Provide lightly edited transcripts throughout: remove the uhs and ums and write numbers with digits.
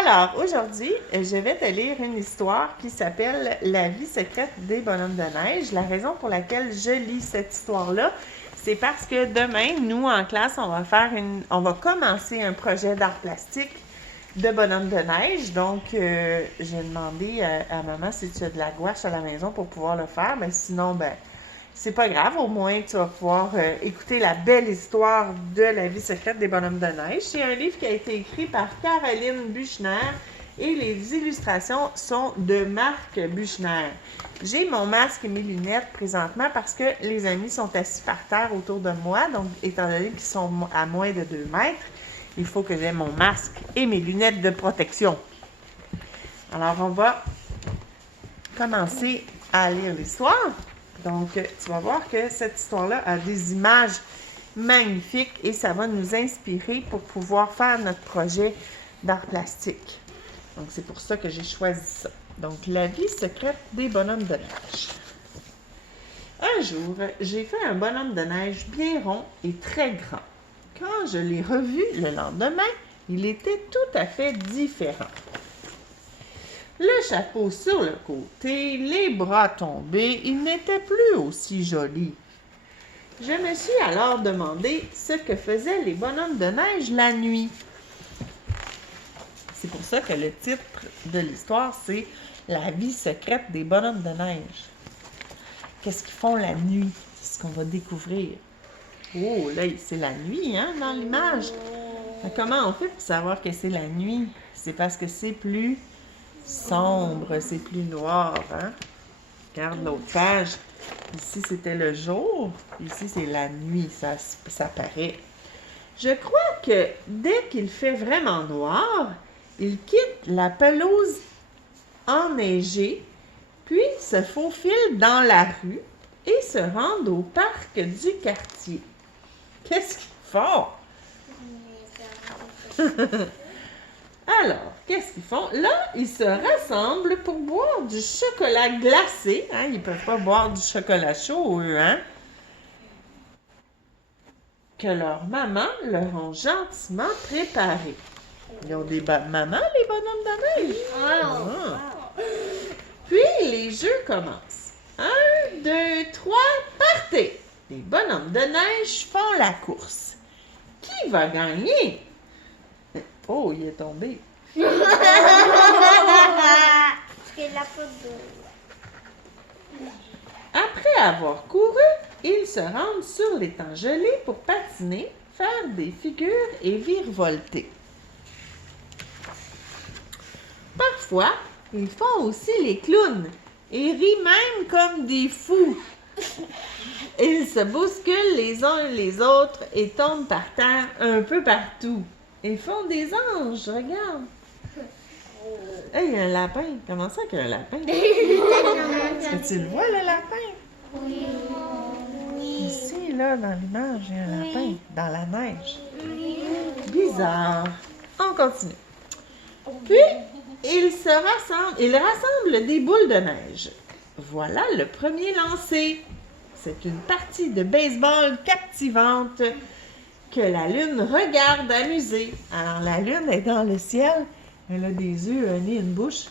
Alors, aujourd'hui, je vais te lire une histoire qui s'appelle « La vie secrète des bonhommes de neige ». La raison pour laquelle je lis cette histoire-là, c'est parce que demain, nous, en classe, on va commencer un projet d'art plastique de bonhomme de neige. Donc, j'ai demandé à maman si tu as de la gouache à la maison pour pouvoir le faire. Mais sinon, c'est pas grave. Au moins, tu vas pouvoir écouter la belle histoire de la vie secrète des bonhommes de neige. C'est un livre qui a été écrit par Caroline Buchner et les illustrations sont de Marc Buchner. J'ai mon masque et mes lunettes présentement parce que les amis sont assis par terre autour de moi. Donc, étant donné qu'ils sont à moins de 2 mètres, il faut que j'aie mon masque et mes lunettes de protection. Alors, on va commencer à lire l'histoire. Donc, tu vas voir que cette histoire-là a des images magnifiques et ça va nous inspirer pour pouvoir faire notre projet d'art plastique. Donc, c'est pour ça que j'ai choisi ça. Donc, la vie secrète des bonhommes de neige. Un jour, j'ai fait un bonhomme de neige bien rond et très grand. Quand je l'ai revu le lendemain, il était tout à fait différent. Le chapeau sur le côté, les bras tombés, il n'était plus aussi joli. Je me suis alors demandé ce que faisaient les bonhommes de neige la nuit. C'est pour ça que le titre de l'histoire, c'est « La vie secrète des bonhommes de neige ». Qu'est-ce qu'ils font la nuit? C'est ce qu'on va découvrir. Oh, là, c'est la nuit, hein, dans l'image. Comment on fait pour savoir que c'est la nuit? C'est parce que c'est plus sombre, c'est plus noir, hein? Regarde l'autre page. Ici, c'était le jour. Ici, c'est la nuit. Ça paraît. Je crois que dès qu'il fait vraiment noir, il quitte la pelouse enneigée, puis se faufile dans la rue et se rend au parc du quartier. Qu'est-ce qu'ils font? Alors, qu'est-ce qu'ils font? Là, ils se rassemblent pour boire du chocolat glacé. Hein? Ils ne peuvent pas boire du chocolat chaud, eux, hein? Que leur maman leur ont gentiment préparé. Ils ont des mamans, les bonhommes de neige. Ah. Puis, les jeux commencent. 1, 2, 3, partez! Les bonhommes de neige font la course. Qui va gagner? Oh, il est tombé. Après avoir couru, ils se rendent sur l'étang gelé pour patiner, faire des figures et virevolter. Parfois, ils font aussi les clowns et rient même comme des fous. Ils se bousculent les uns les autres et tombent par terre un peu partout. Ils font des anges, regarde. Hey, il y a un lapin. Comment ça qu'il y a un lapin? Est-ce que tu le vois, le lapin? Oui. Ici, là, dans l'image, il y a un lapin dans la neige. Oui. Bizarre. On continue. Puis, ils rassemblent des boules de neige. Voilà le premier lancé. C'est une partie de baseball captivante que la lune regarde amusée. Alors, la lune est dans le ciel. Elle a des yeux, un nez, une bouche,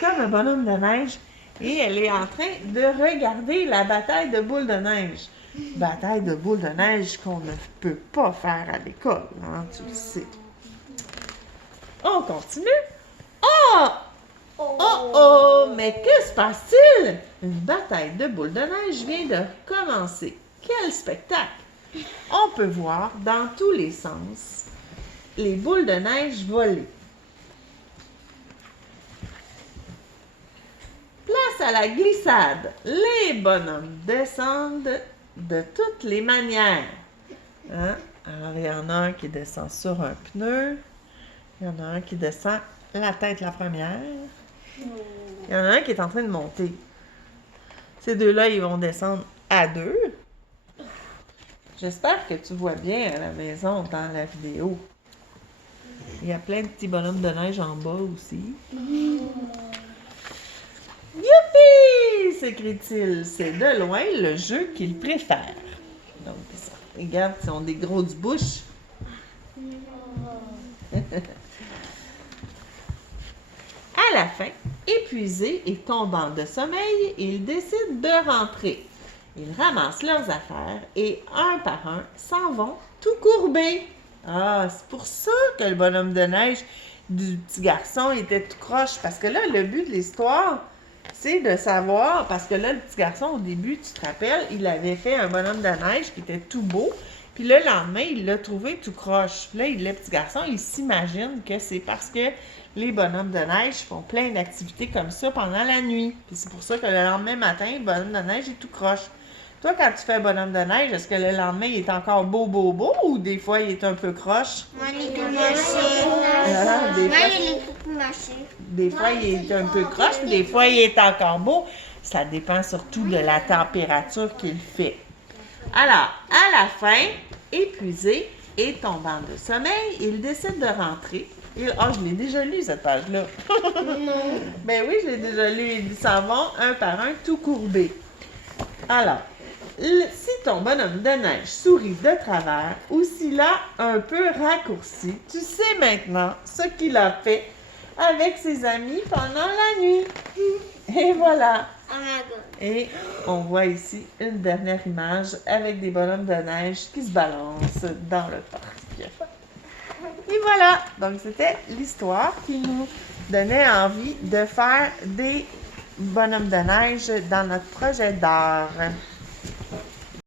comme un bonhomme de neige. Et elle est en train de regarder la bataille de boules de neige. Bataille de boules de neige qu'on ne peut pas faire à l'école, hein, tu le sais. On continue. Oh! Oh! Mais que se passe-t-il? Une bataille de boules de neige vient de commencer. Quel spectacle! On peut voir dans tous les sens les boules de neige voler. Place à la glissade. Les bonhommes descendent de toutes les manières. Hein? Alors, il y en a un qui descend sur un pneu. Il y en a un qui descend la tête la première. Il y en a un qui est en train de monter. Ces deux-là, ils vont descendre à deux. J'espère que tu vois bien à la maison dans la vidéo. Il y a plein de petits bonhommes de neige en bas aussi. Youpi! S'écrie-t-il. C'est de loin le jeu qu'il préfère. Donc, regarde, ils ont des grosses bouches. la fin, épuisé et tombant de sommeil, ils décident de rentrer. Ils ramassent leurs affaires et, un par un, s'en vont tout courbés. Ah, c'est pour ça que le bonhomme de neige du petit garçon était tout croche. Parce que là, le but de l'histoire, c'est de savoir, parce que là, le petit garçon, au début, tu te rappelles, il avait fait un bonhomme de neige qui était tout beau. Puis le lendemain, il l'a trouvé tout croche. Puis là, le petit garçon, il s'imagine que c'est parce que les bonhommes de neige font plein d'activités comme ça pendant la nuit. Puis c'est pour ça que le lendemain matin, le bonhomme de neige est tout croche. Toi, quand tu fais un bonhomme de neige, est-ce que le lendemain, il est encore beau ou des fois, il est un peu croche? Moi, il est tout mâché. Des fois, il est un peu croche, puis des fois, il est encore beau. Ça dépend surtout de la température qu'il fait. Alors, à la fin, épuisé et tombant de sommeil, il décide de rentrer. Je l'ai déjà lu, cette page-là. Non. Ben oui, je l'ai déjà lu. Ils s'en vont un par un, tout courbés. Alors, si ton bonhomme de neige sourit de travers ou s'il a un peu raccourci, tu sais maintenant ce qu'il a fait avec ses amis pendant la nuit. Et voilà. Oh my God. Et on voit ici une dernière image avec des bonhommes de neige qui se balancent dans le parc. Et voilà. Donc, c'était l'histoire qui nous donnait envie de faire des bonhommes de neige dans notre projet d'art.